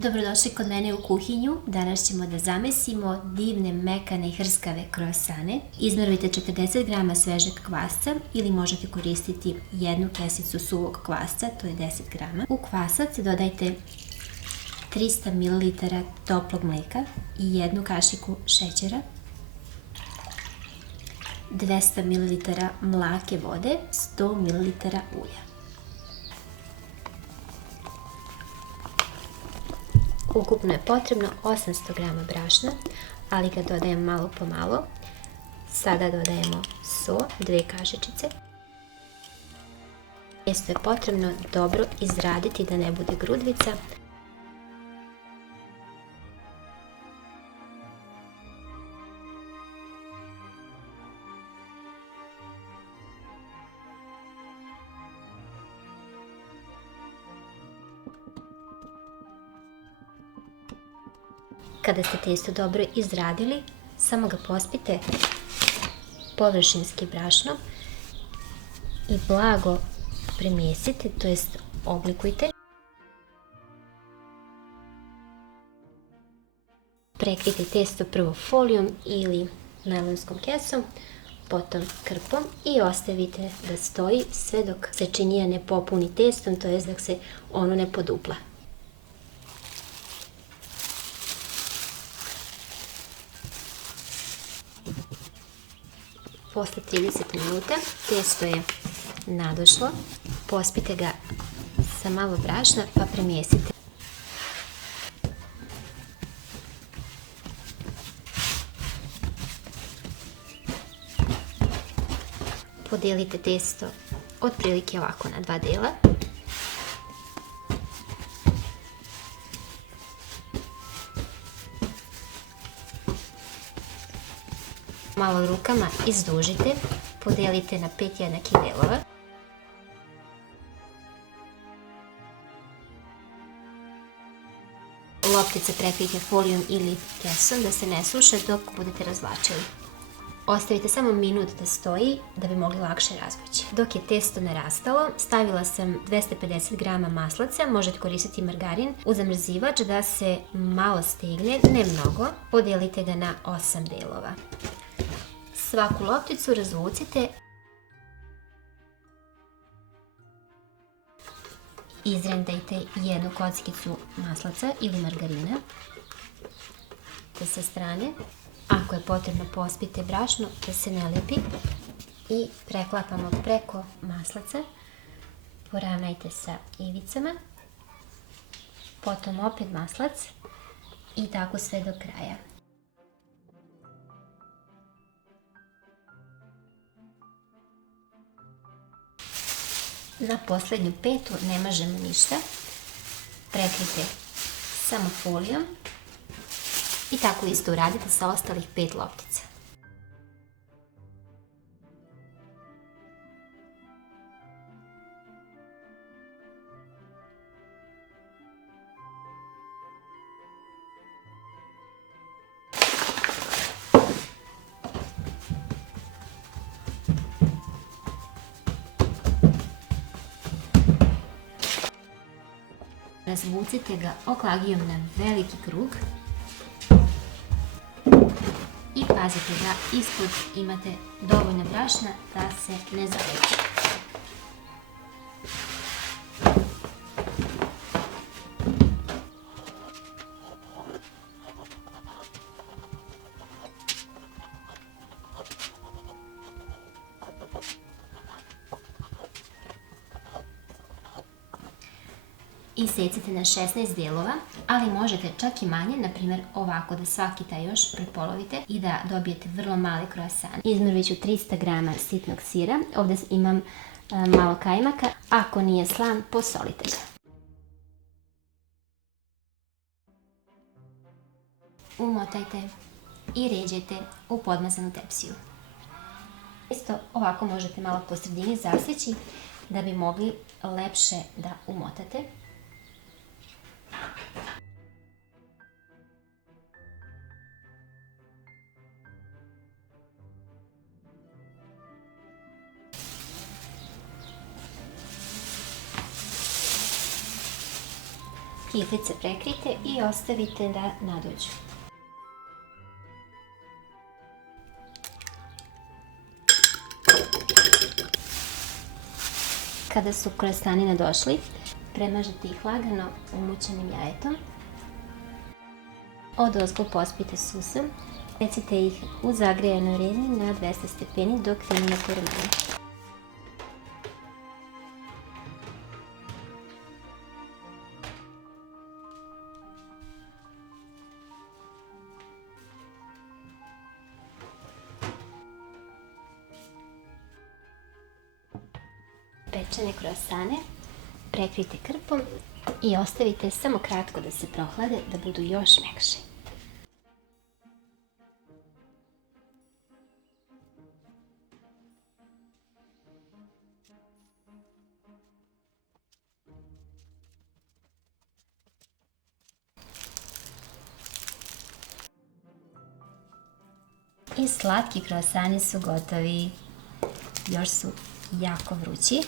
Dobrodošli kod mene u kuhinju. Danas ćemo da zamesimo divne, mekane i hrskave kroasane. Izmerujte 40 g svežeg kvasca ili možete koristiti jednu kesicu suvog kvasca, to je 10 g. U kvasac dodajte 300 ml toplog mleka i jednu kašiku šećera, 200 ml mlake vode, 100 ml ulja. Ukupno je potrebno 800 g brašna, ali ga dodajem malo po malo. Sada dodajemo so, 2 kašičice. Testo je potrebno dobro izraditi da ne bude grudvica. Kada ste testo dobro izradili, samo ga pospite površinski brašnom i blago premjesite, to jest oblikujte. Prekrijte testo prvo folijom ili najlonskom kesom, potom krpom i ostavite da stoji sve dok se činija ne popuni testom, to jest dok se ono ne podupla. Posle 30 minuta testo je nadošlo, pospite ga sa malo brašna pa premjesite. Podijelite testo otprilike ovako na 2 dela. Malo rukama izdužite, podijelite na 5 jednakih delova. Loptice prekrijte folijom ili kesom da se ne suše dok budete razvlačili. Ostavite samo minut da stoji da bi mogli lakše razvući. Dok je testo narastalo, stavila sam 250 g maslaca, možete koristiti margarin, u zamrzivač da se malo stegne, ne mnogo. Podijelite ga na 8 delova. Svaku lopticu razvucite. Izrendajte jednu kockicu maslaca ili margarina sa strane. Ako je potrebno, pospite brašno da se ne lepi i preklapamo preko maslaca. Poravnajte sa ivicama, potom opet maslac i tako sve do kraja. Na posljednju petu ne mažemo ništa, prekrijte samo folijom i tako isto uradite sa ostalih 5 loptica. Razvucite ga oklagijom na veliki krug i pazite da ispod imate dovoljno brašna da se ne zalepi. Isecite na 16 delova, ali možete čak i manje, na primjer ovako, da svaki taj još prepolovite i da dobijete vrlo mali kroasan. Izmerujit ću 300 g sitnog sira, ovdje imam malo kajmaka, ako nije slan, posolite ga. Umotajte i ređajte u podmazanu tepsiju. Isto ovako možete malo po sredini zasjeći da bi mogli lepše da umotate. Kiflice prekrijte i ostavite da nadođu. Kada su krostani nadošli, premažite ih lagano umućenim jajetom. Odozgo pospite susom, pecite ih u zagrejanoj redni na 200 stepeni dok fino ne porumene. Pečene krosane prekrijte krpom i ostavite samo kratko da se prohlade, da budu još mekši. I slatki krosani su gotovi. Još su jako vrući.